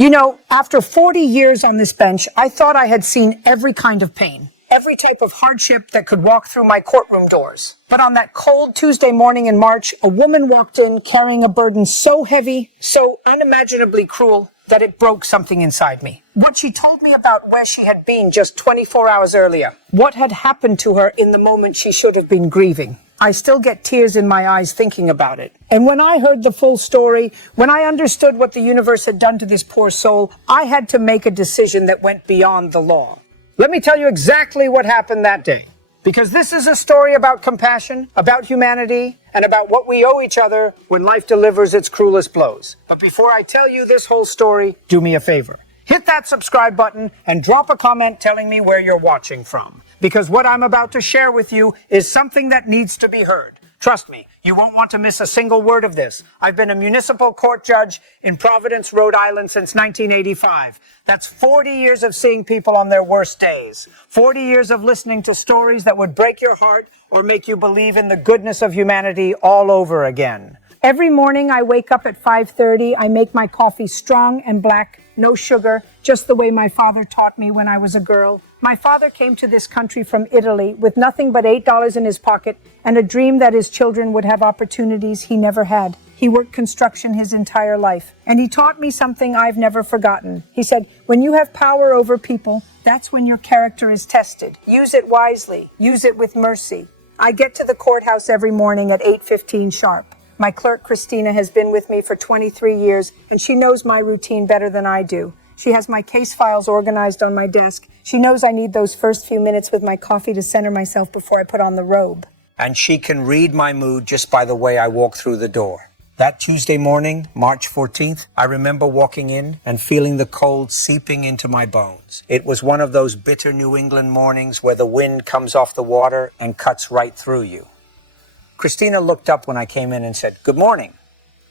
You know, after 40 years on this bench, I thought I had seen every kind of pain, every type of hardship that could walk through my courtroom doors. But on that cold Tuesday morning in March, a woman walked in carrying a burden so heavy, so unimaginably cruel, that it broke something inside me. What she told me about where she had been just 24 hours earlier, what had happened to her in the moment she should have been grieving. I still get tears in my eyes thinking about it. And when I heard the full story, when I understood what the universe had done to this poor soul, I had to make a decision that went beyond the law. Let me tell you exactly what happened that day. Because this is a story about compassion, about humanity, and about what we owe each other when life delivers its cruelest blows. But before I tell you this whole story, do me a favor. Hit that subscribe button and drop a comment telling me where you're watching from. Because what I'm about to share with you is something that needs to be heard. Trust me, you won't want to miss a single word of this. I've been a municipal court judge in Providence, Rhode Island since 1985. That's 40 years of seeing people on their worst days. 40 years of listening to stories that would break your heart or make you believe in the goodness of humanity all over again. Every morning I wake up at 5:30. I make my coffee strong and black, no sugar, just the way my father taught me when I was a girl. My father came to this country from Italy with nothing but $8 in his pocket and a dream that his children would have opportunities he never had. He worked construction his entire life, and he taught me something I've never forgotten. He said, when you have power over people, that's when your character is tested. Use it wisely. Use it with mercy. I get to the courthouse every morning at 8:15 sharp. My clerk, Christina, has been with me for 23 years, and she knows my routine better than I do. She has my case files organized on my desk. She knows I need those first few minutes with my coffee to center myself before I put on the robe. And she can read my mood just by the way I walk through the door. That Tuesday morning, March 14th, I remember walking in and feeling the cold seeping into my bones. It was one of those bitter New England mornings where the wind comes off the water and cuts right through you. Christina looked up when I came in and said, "Good morning."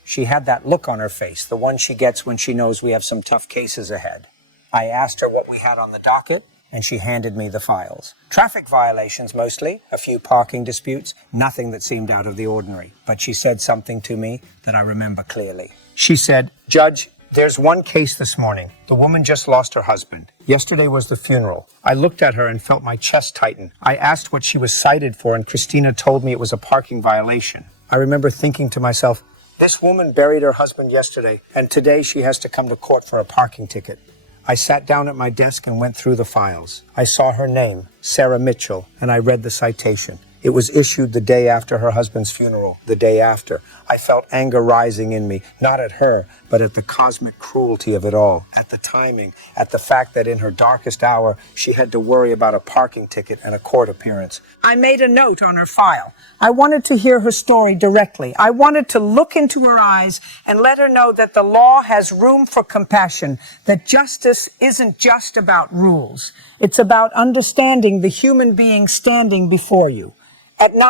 She had that look on her face, the one she gets when she knows we have some tough cases ahead. I asked her what we had on the docket, and she handed me the files. Traffic violations mostly, a few parking disputes, nothing that seemed out of the ordinary. But she said something to me that I remember clearly. She said, "Judge, there's one case this morning. The woman just lost her husband. Yesterday was the funeral. I looked at her and felt my chest tighten. I asked what she was cited for, and Christina told me it was a parking violation. I remember thinking to myself, this woman buried her husband yesterday, and today she has to come to court for a parking ticket. I sat down at my desk and went through the files. I saw her name, Sarah Mitchell, and I read the citation. It was issued the day after her husband's funeral, the day after. I felt anger rising in me, not at her, but at the cosmic cruelty of it all, at the timing, at the fact that in her darkest hour, she had to worry about a parking ticket and a court appearance. I made a note on her file. I wanted to hear her story directly. I wanted to look into her eyes and let her know that the law has room for compassion, that justice isn't just about rules. It's about understanding the human being standing before you. At 9,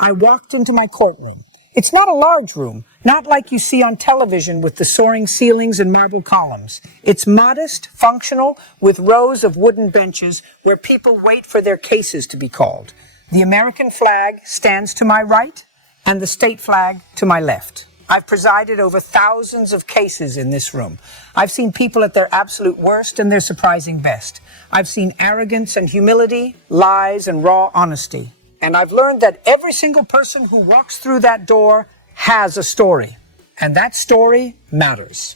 I walked into my courtroom. It's not a large room, not like you see on television with the soaring ceilings and marble columns. It's modest, functional, with rows of wooden benches where people wait for their cases to be called. The American flag stands to my right and the state flag to my left. I've presided over thousands of cases in this room. I've seen people at their absolute worst and their surprising best. I've seen arrogance and humility, lies and raw honesty. And I've learned that every single person who walks through that door has a story. And that story matters.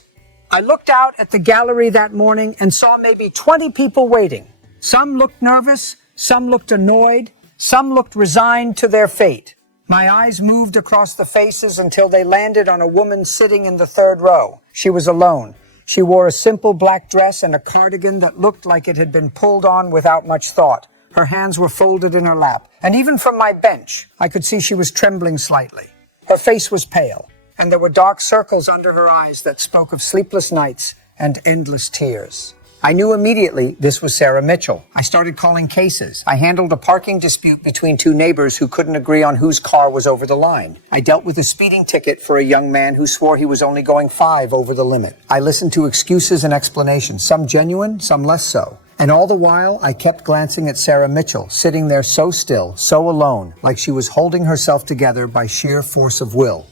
I looked out at the gallery that morning and saw maybe 20 people waiting. Some looked nervous, some looked annoyed, some looked resigned to their fate. My eyes moved across the faces until they landed on a woman sitting in the third row. She was alone. She wore a simple black dress and a cardigan that looked like it had been pulled on without much thought. Her hands were folded in her lap, and even from my bench, I could see she was trembling slightly. Her face was pale, and there were dark circles under her eyes that spoke of sleepless nights and endless tears. I knew immediately this was Sarah Mitchell. I started calling cases. I handled a parking dispute between two neighbors who couldn't agree on whose car was over the line. I dealt with a speeding ticket for a young man who swore he was only going 5 over the limit. I listened to excuses and explanations, some genuine, some less so. And all the while, I kept glancing at Sarah Mitchell, sitting there so still, so alone, like she was holding herself together by sheer force of will.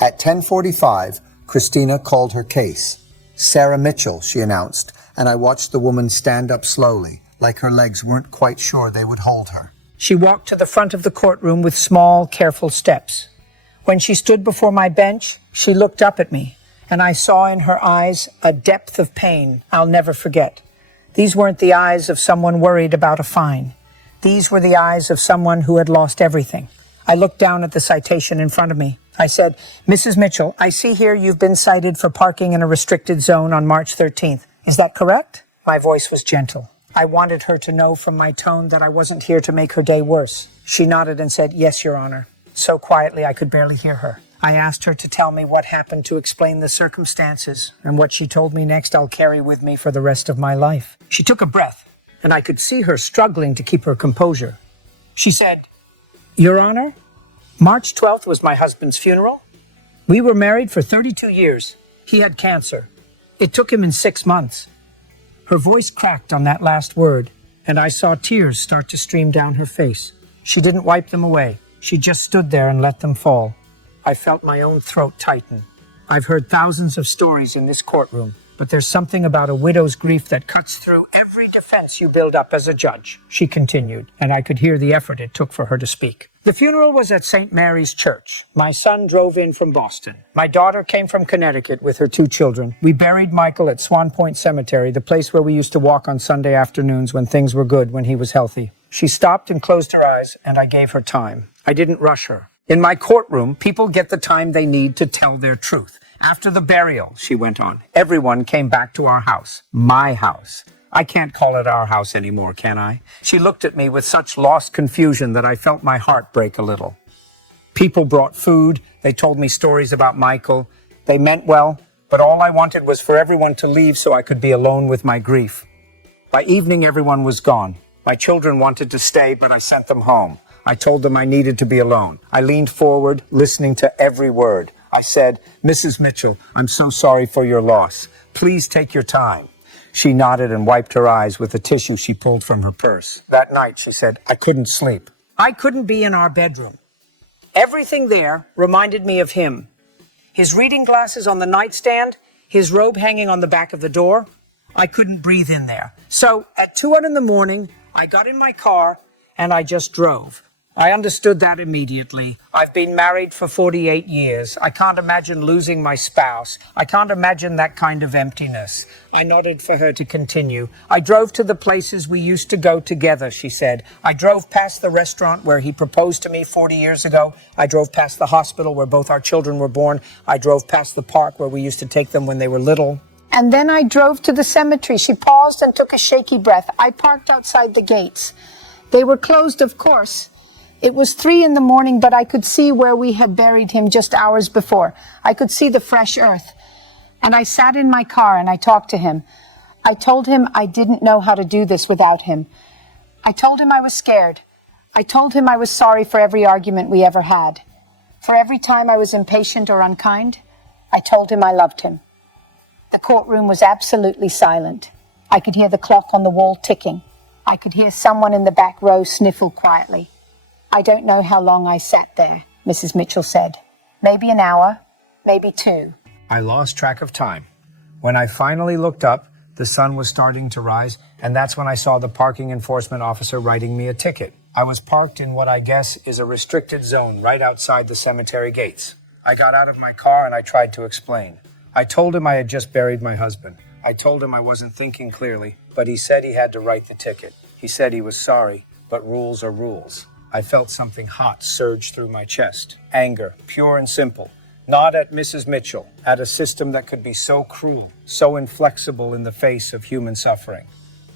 At 10:45, Christina called her case. Sarah Mitchell, she announced, and I watched the woman stand up slowly, like her legs weren't quite sure they would hold her. She walked to the front of the courtroom with small, careful steps. When she stood before my bench, she looked up at me, and I saw in her eyes a depth of pain I'll never forget. These weren't the eyes of someone worried about a fine. These were the eyes of someone who had lost everything. I looked down at the citation in front of me. I said, "Mrs. Mitchell, I see here you've been cited for parking in a restricted zone on March 13th. Is that correct?" My voice was gentle. I wanted her to know from my tone that I wasn't here to make her day worse. She nodded and said, "Yes, Your Honor," so quietly I could barely hear her. I asked her to tell me what happened, to explain the circumstances, and what she told me next I'll carry with me for the rest of my life. She took a breath, and I could see her struggling to keep her composure. She said, "Your Honor, March 12th was my husband's funeral. We were married for 32 years. He had cancer. It took him in 6 months." Her voice cracked on that last word, and I saw tears start to stream down her face. She didn't wipe them away. She just stood there and let them fall. I felt my own throat tighten. I've heard thousands of stories in this courtroom, but there's something about a widow's grief that cuts through every defense you build up as a judge, she continued, and I could hear the effort it took for her to speak. The funeral was at St. Mary's Church. My son drove in from Boston. My daughter came from Connecticut with her 2 children. We buried Michael at Swan Point Cemetery, the place where we used to walk on Sunday afternoons when things were good, when he was healthy. She stopped and closed her eyes, and I gave her time. I didn't rush her. In my courtroom, people get the time they need to tell their truth. After the burial, she went on, everyone came back to our house, my house. I can't call it our house anymore, can I? She looked at me with such lost confusion that I felt my heart break a little. People brought food. They told me stories about Michael. They meant well, but all I wanted was for everyone to leave so I could be alone with my grief. By evening, everyone was gone. My children wanted to stay, but I sent them home. I told them I needed to be alone. I leaned forward, listening to every word. I said, "Mrs. Mitchell, I'm so sorry for your loss. Please take your time." She nodded and wiped her eyes with a tissue she pulled from her purse. That night, she said, I couldn't sleep. I couldn't be in our bedroom. Everything there reminded me of him. His reading glasses on the nightstand, his robe hanging on the back of the door. I couldn't breathe in there. So at 2 in the morning, I got in my car and I just drove. I understood that immediately. I've been married for 48 years. I can't imagine losing my spouse. I can't imagine that kind of emptiness. I nodded for her to continue. I drove to the places we used to go together, she said. I drove past the restaurant where he proposed to me 40 years ago. I drove past the hospital where both our children were born. I drove past the park where we used to take them when they were little. And then I drove to the cemetery. She paused and took a shaky breath. I parked outside the gates. They were closed, of course. It was 3 in the morning, but I could see where we had buried him just hours before. I could see the fresh earth. And I sat in my car and I talked to him. I told him I didn't know how to do this without him. I told him I was scared. I told him I was sorry for every argument we ever had. For every time I was impatient or unkind, I told him I loved him. The courtroom was absolutely silent. I could hear the clock on the wall ticking. I could hear someone in the back row sniffle quietly. I don't know how long I sat there, Mrs. Mitchell said. Maybe an hour, maybe 2. I lost track of time. When I finally looked up, the sun was starting to rise, and that's when I saw the parking enforcement officer writing me a ticket. I was parked in what I guess is a restricted zone right outside the cemetery gates. I got out of my car and I tried to explain. I told him I had just buried my husband. I told him I wasn't thinking clearly, but he said he had to write the ticket. He said he was sorry, but rules are rules. I felt something hot surge through my chest. Anger, pure and simple. Not at Mrs. Mitchell, at a system that could be so cruel, so inflexible in the face of human suffering.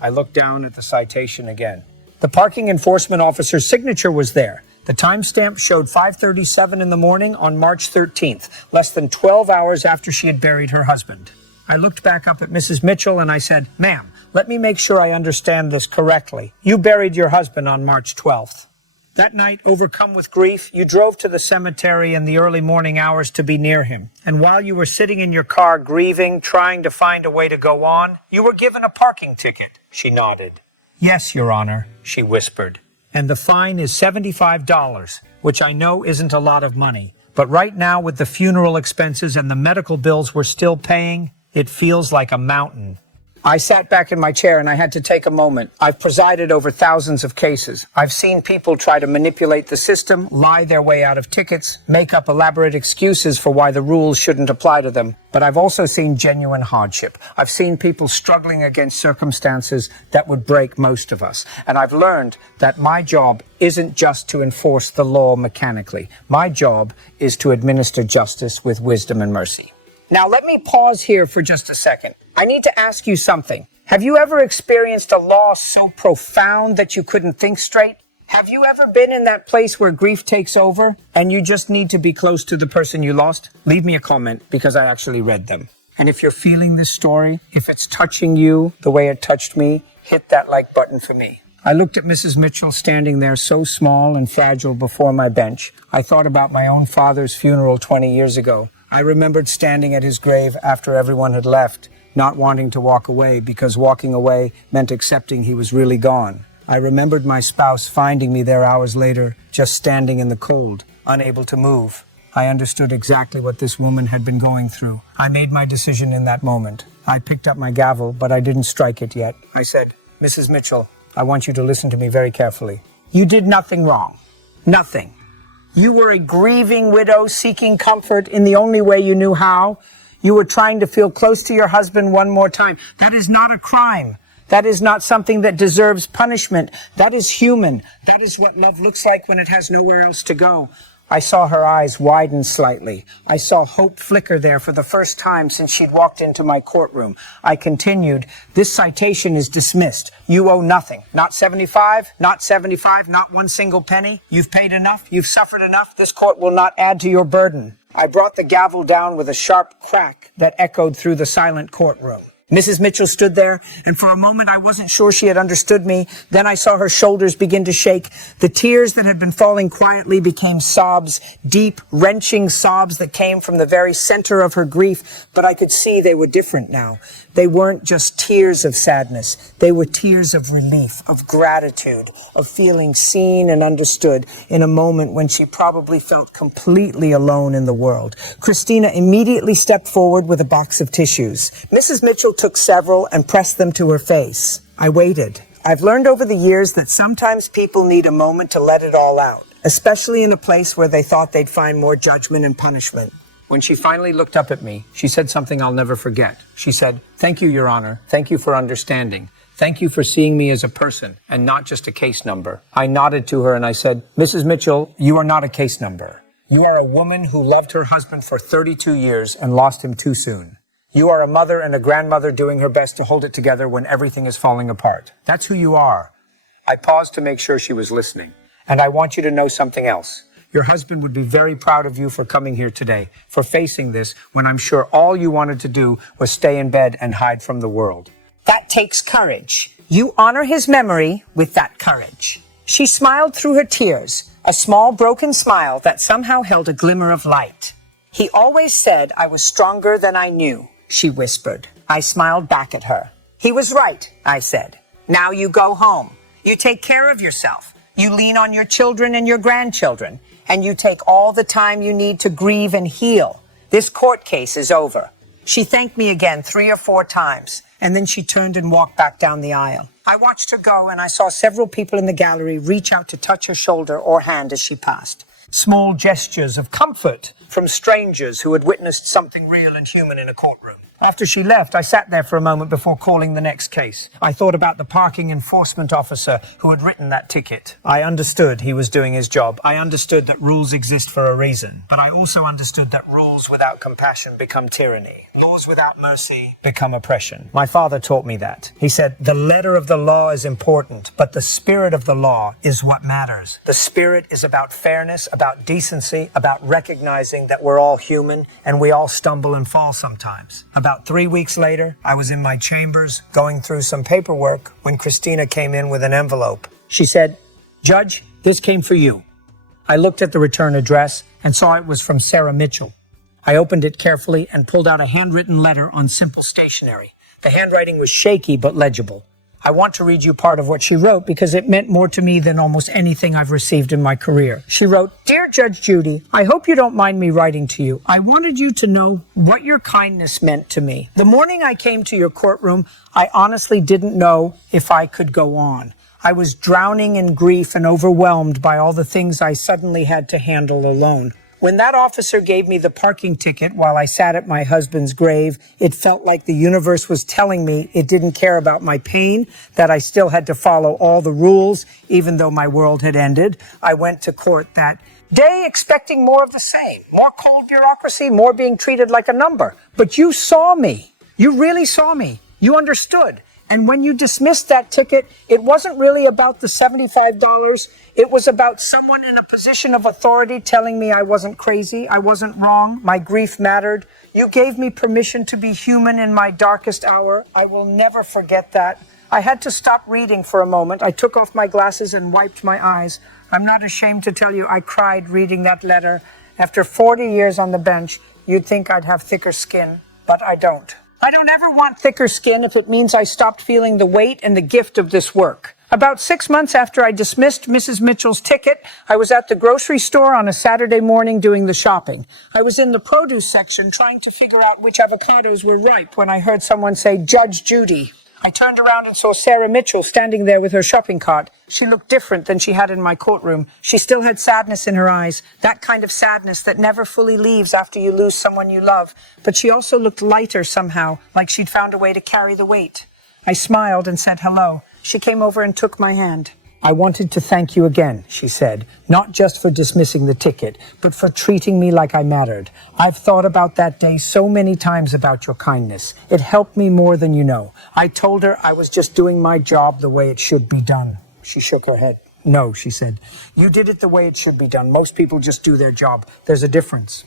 I looked down at the citation again. The parking enforcement officer's signature was there. The timestamp showed 5:37 in the morning on March 13th, less than 12 hours after she had buried her husband. I looked back up at Mrs. Mitchell and I said, "Ma'am, let me make sure I understand this correctly. You buried your husband on March 12th. That night, overcome with grief, you drove to the cemetery in the early morning hours to be near him. And while you were sitting in your car grieving, trying to find a way to go on, you were given a parking ticket." She nodded. "Yes, Your Honor," she whispered. "And the fine is $75, which I know isn't a lot of money. But right now, with the funeral expenses and the medical bills we're still paying, It feels like a mountain. I sat back in my chair and I had to take a moment. I've presided over thousands of cases. I've seen people try to manipulate the system, lie their way out of tickets, make up elaborate excuses for why the rules shouldn't apply to them. But I've also seen genuine hardship. I've seen people struggling against circumstances that would break most of us. And I've learned that my job isn't just to enforce the law mechanically. My job is to administer justice with wisdom and mercy. Now, let me pause here for just a second. I need to ask you something. Have you ever experienced a loss so profound that you couldn't think straight? Have you ever been in that place where grief takes over and you just need to be close to the person you lost? Leave me a comment because I actually read them. And if you're feeling this story, if it's touching you the way it touched me, hit that like button for me. I looked at Mrs. Mitchell standing there so small and fragile before my bench. I thought about my own father's funeral 20 years ago. I remembered standing at his grave after everyone had left, not wanting to walk away because walking away meant accepting he was really gone. I remembered my spouse finding me there hours later, just standing in the cold, unable to move. I understood exactly what this woman had been going through. I made my decision in that moment. I picked up my gavel, but I didn't strike it yet. I said, "Mrs. Mitchell, I want you to listen to me very carefully. You did nothing wrong. Nothing. You were a grieving widow seeking comfort in the only way you knew how. You were trying to feel close to your husband one more time. That is not a crime. That is not something that deserves punishment. That is human. That is what love looks like when it has nowhere else to go." I saw her eyes widen slightly. I saw hope flicker there for the first time since she'd walked into my courtroom. I continued, "This citation is dismissed. You owe nothing. Not 75, not 75, not one single penny. You've paid enough. You've suffered enough. This court will not add to your burden." I brought the gavel down with a sharp crack that echoed through the silent courtroom. Mrs. Mitchell stood there, and for a moment I wasn't sure she had understood me. Then I saw her shoulders begin to shake. The tears that had been falling quietly became sobs, deep, wrenching sobs that came from the very center of her grief, but I could see they were different now. They weren't just tears of sadness. They were tears of relief, of gratitude, of feeling seen and understood in a moment when she probably felt completely alone in the world. Christina immediately stepped forward with a box of tissues. Mrs. Mitchell took several and pressed them to her face. I waited. I've learned over the years that sometimes people need a moment to let it all out, especially in a place where they thought they'd find more judgment and punishment. When she finally looked up at me, she said something I'll never forget. She said, "Thank you, Your Honor. Thank you for understanding. Thank you for seeing me as a person and not just a case number." I nodded to her and I said, "Mrs. Mitchell, you are not a case number. You are a woman who loved her husband for 32 years and lost him too soon. You are a mother and a grandmother doing her best to hold it together when everything is falling apart. That's who you are." I paused to make sure she was listening. "And I want you to know something else. Your husband would be very proud of you for coming here today, for facing this when I'm sure all you wanted to do was stay in bed and hide from the world. That takes courage. You honor his memory with that courage." She smiled through her tears, a small broken smile that somehow held a glimmer of light. "He always said I was stronger than I knew," she whispered. I smiled back at her. "He was right," I said. "Now you go home. You take care of yourself. You lean on your children and your grandchildren. And you take all the time you need to grieve and heal. This court case is over." She thanked me again 3 or 4 times, and then she turned and walked back down the aisle. I watched her go, and I saw several people in the gallery reach out to touch her shoulder or hand as she passed. Small gestures of comfort from strangers who had witnessed something real and human in a courtroom. After she left, I sat there for a moment before calling the next case. I thought about the parking enforcement officer who had written that ticket. I understood he was doing his job. I understood that rules exist for a reason. But I also understood that rules without compassion become tyranny. Laws without mercy become oppression. My father taught me that. He said, "The letter of the law is important, but the spirit of the law is what matters." The spirit is about fairness, about decency, about recognizing that we're all human and we all stumble and fall sometimes. About 3 weeks later, I was in my chambers going through some paperwork when Christina came in with an envelope. She said, "Judge, this came for you." I looked at the return address and saw it was from Sarah Mitchell. I opened it carefully and pulled out a handwritten letter on simple stationery. The handwriting was shaky but legible. I want to read you part of what she wrote because it meant more to me than almost anything I've received in my career. She wrote, "Dear Judge Judy, I hope you don't mind me writing to you. I wanted you to know what your kindness meant to me. The morning I came to your courtroom, I honestly didn't know if I could go on. I was drowning in grief and overwhelmed by all the things I suddenly had to handle alone. When that officer gave me the parking ticket while I sat at my husband's grave, it felt like the universe was telling me it didn't care about my pain, that I still had to follow all the rules, even though my world had ended. I went to court that day expecting more of the same, more cold bureaucracy, more being treated like a number. But you saw me. You really saw me. You understood. And when you dismissed that ticket, it wasn't really about the $75. It was about someone in a position of authority telling me I wasn't crazy, I wasn't wrong, my grief mattered. You gave me permission to be human in my darkest hour. I will never forget that. I had to stop reading for a moment. I took off my glasses and wiped my eyes. I'm not ashamed to tell you I cried reading that letter. After 40 years on the bench, you'd think I'd have thicker skin, but I don't. I don't ever want thicker skin if it means I stopped feeling the weight and the gift of this work. About 6 months after I dismissed Mrs. Mitchell's ticket, I was at the grocery store on a Saturday morning doing the shopping. I was in the produce section trying to figure out which avocados were ripe when I heard someone say, "Judge Judy." I turned around and saw Sarah Mitchell standing there with her shopping cart. She looked different than she had in my courtroom. She still had sadness in her eyes, that kind of sadness that never fully leaves after you lose someone you love. But she also looked lighter somehow, like she'd found a way to carry the weight. I smiled and said hello. She came over and took my hand. "I wanted to thank you again," she said, "not just for dismissing the ticket, but for treating me like I mattered. I've thought about that day so many times about your kindness. It helped me more than you know." I told her I was just doing my job the way it should be done. She shook her head. "No," she said, "you did it the way it should be done. Most people just do their job. There's a difference."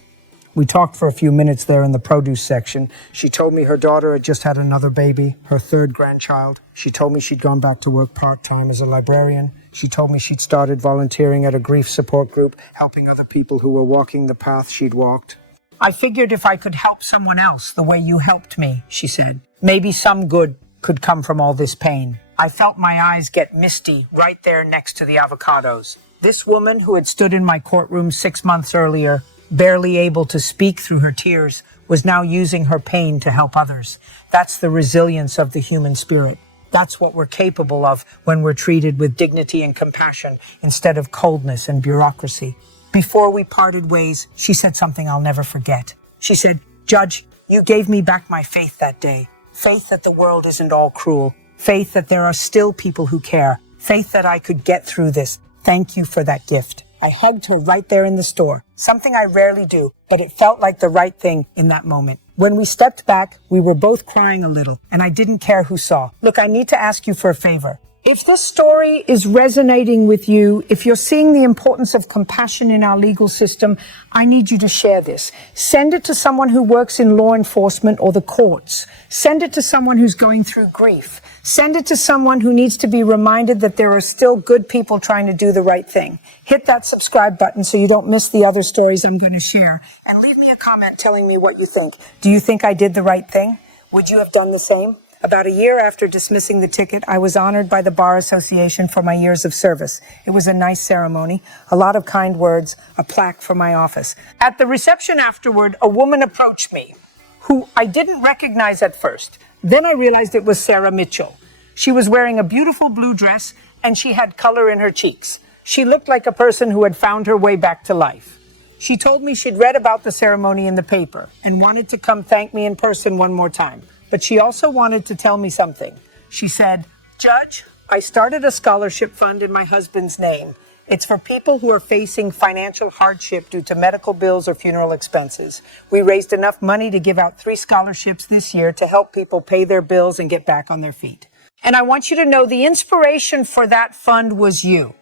We talked for a few minutes there in the produce section. She told me her daughter had just had another baby, her third grandchild. She told me she'd gone back to work part-time as a librarian. She told me she'd started volunteering at a grief support group, helping other people who were walking the path she'd walked. "I figured if I could help someone else the way you helped me," she said, "maybe some good could come from all this pain." I felt my eyes get misty right there next to the avocados. This woman who had stood in my courtroom 6 months earlier, barely able to speak through her tears, was now using her pain to help others. That's the resilience of the human spirit. That's what we're capable of when we're treated with dignity and compassion instead of coldness and bureaucracy. Before we parted ways, she said something I'll never forget. She said, "Judge, you gave me back my faith that day. Faith that the world isn't all cruel. Faith that there are still people who care. Faith that I could get through this. Thank you for that gift." I hugged her right there in the store, something I rarely do, but it felt like the right thing in that moment. When we stepped back, we were both crying a little, and I didn't care who saw. Look, I need to ask you for a favor. If this story is resonating with you, if you're seeing the importance of compassion in our legal system, I need you to share this. Send it to someone who works in law enforcement or the courts. Send it to someone who's going through grief. Send it to someone who needs to be reminded that there are still good people trying to do the right thing. Hit that subscribe button so you don't miss the other stories I'm going to share. And leave me a comment telling me what you think. Do you think I did the right thing? Would you have done the same? About a year after dismissing the ticket, I was honored by the Bar Association for my years of service. It was a nice ceremony, a lot of kind words, a plaque from my office. At the reception afterward, a woman approached me, who I didn't recognize at first. Then I realized it was Sarah Mitchell. She was wearing a beautiful blue dress, and she had color in her cheeks. She looked like a person who had found her way back to life. She told me she'd read about the ceremony in the paper and wanted to come thank me in person one more time. But she also wanted to tell me something. She said, "Judge, I started a scholarship fund in my husband's name. It's for people who are facing financial hardship due to medical bills or funeral expenses. We raised enough money to give out 3 scholarships this year to help people pay their bills and get back on their feet. And I want you to know the inspiration for that fund was you.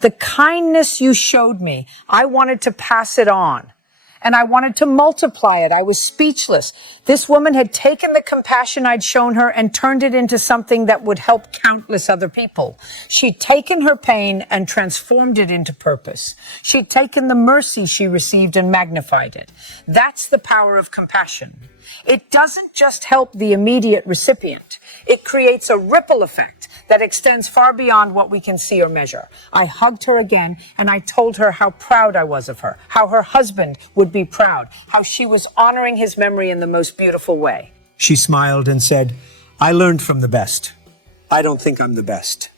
The kindness you showed me, I wanted to pass it on. And I wanted to multiply it. I was speechless. This woman had taken the compassion I'd shown her and turned it into something that would help countless other people. She'd taken her pain and transformed it into purpose. She'd taken the mercy she received and magnified it. That's the power of compassion. It doesn't just help the immediate recipient. It creates a ripple effect that extends far beyond what we can see or measure. I hugged her again, and I told her how proud I was of her, how her husband would be proud, how she was honoring his memory in the most beautiful way. She smiled and said, "I learned from the best. I don't think I'm the best.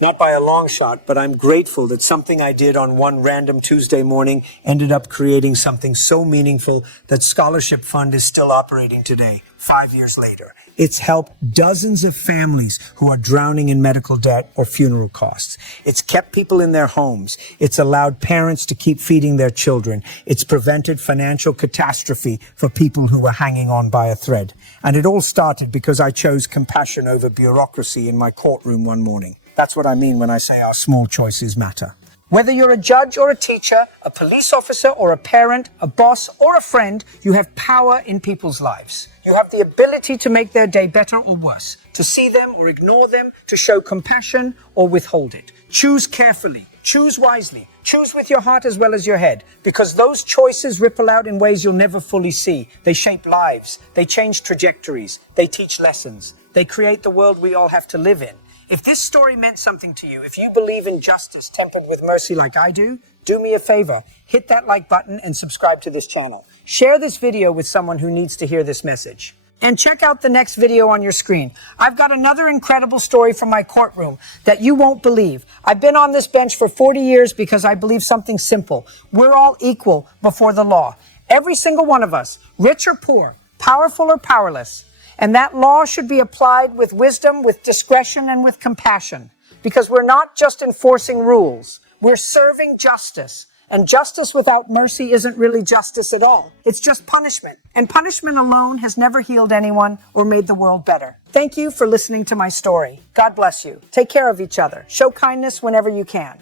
Not by a long shot, but I'm grateful that something I did on one random Tuesday morning ended up creating something so meaningful that Scholarship Fund is still operating today, 5 years later. It's helped dozens of families who are drowning in medical debt or funeral costs. It's kept people in their homes. It's allowed parents to keep feeding their children. It's prevented financial catastrophe for people who were hanging on by a thread. And it all started because I chose compassion over bureaucracy in my courtroom one morning. That's what I mean when I say our small choices matter." Whether you're a judge or a teacher, a police officer or a parent, a boss or a friend, you have power in people's lives. You have the ability to make their day better or worse, to see them or ignore them, to show compassion or withhold it. Choose carefully, choose wisely, choose with your heart as well as your head, because those choices ripple out in ways you'll never fully see. They shape lives, they change trajectories, they teach lessons, they create the world we all have to live in. If this story meant something to you, if you believe in justice tempered with mercy like I do me a favor, hit that like button and subscribe to this channel. Share this video with someone who needs to hear this message. And check out the next video on your screen. I've got another incredible story from my courtroom that you won't believe. I've been on this bench for 40 years because I believe something simple. We're all equal before the law. Every single one of us, rich or poor, powerful or powerless. And that law should be applied with wisdom, with discretion, and with compassion. Because we're not just enforcing rules, we're serving justice. And justice without mercy isn't really justice at all. It's just punishment. And punishment alone has never healed anyone or made the world better. Thank you for listening to my story. God bless you. Take care of each other. Show kindness whenever you can.